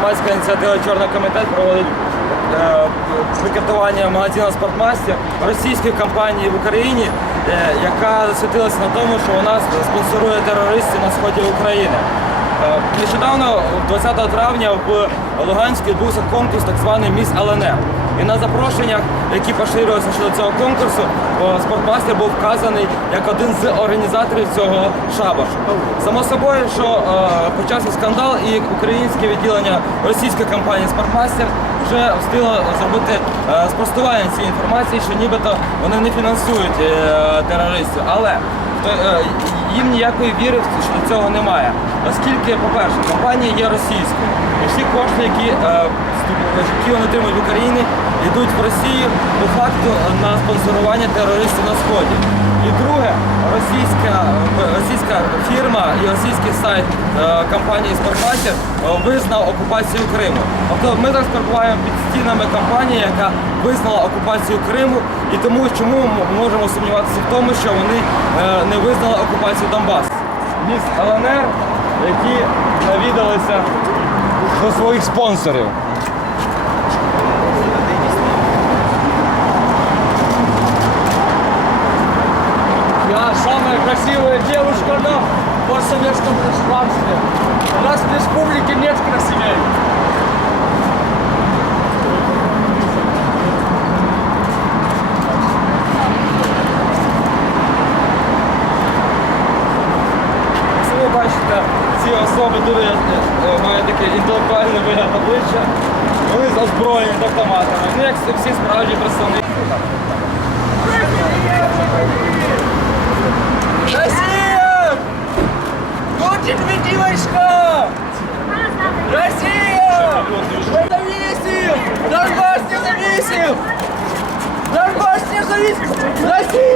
громадська ініціатива Чорний комітет проводить е, пікетування магазину «Спортмастер» російської компанії в Україні, е, яка засвітилася на тому, що вона спонсорує терористів на сході України. Е, Нещодавно, 20 травня, в Луганську відбувся конкурс так званий Міс ЛНР. І на запрошеннях, які поширювалися щодо цього конкурсу, спортмастер був вказаний як один з організаторів цього шабашу. Само собою, що почався скандал, і українське відділення російської компанії Спортмастер вже встигло зробити е, спростування цієї інформації, що нібито вони не фінансують е, терористів. Але е, їм ніякої віри що цього немає. Оскільки, по-перше, компанія є російською. І всі кошти, які, е, які вони отримують в Україні, йдуть в Росію по факту на спонсорування терористів на сході. І друге, російська, е, російська фірма і російський сайт е, компанії Спортмастер е, визнав окупацію Криму. Тобто ми зараз перебуваємо під стінами компанії, яка визнала окупацію Криму, і тому чому ми можемо сумніватися в тому, що вони не визнали окупацію Донбасу. Міс ЛНР, які навідалися до своїх спонсорів. Я самая красивая девушка на постсоветском пространстве. У нас в республике нет красивее. Ці особи дуже е, мають такий інтелектуальний вигляд обличчя, вони озброєні автоматами. Ну, як всі справжні представники. Россия! Путин веди войска! Россия! Независим! Донбасс независим! Донбасс независим! Россия!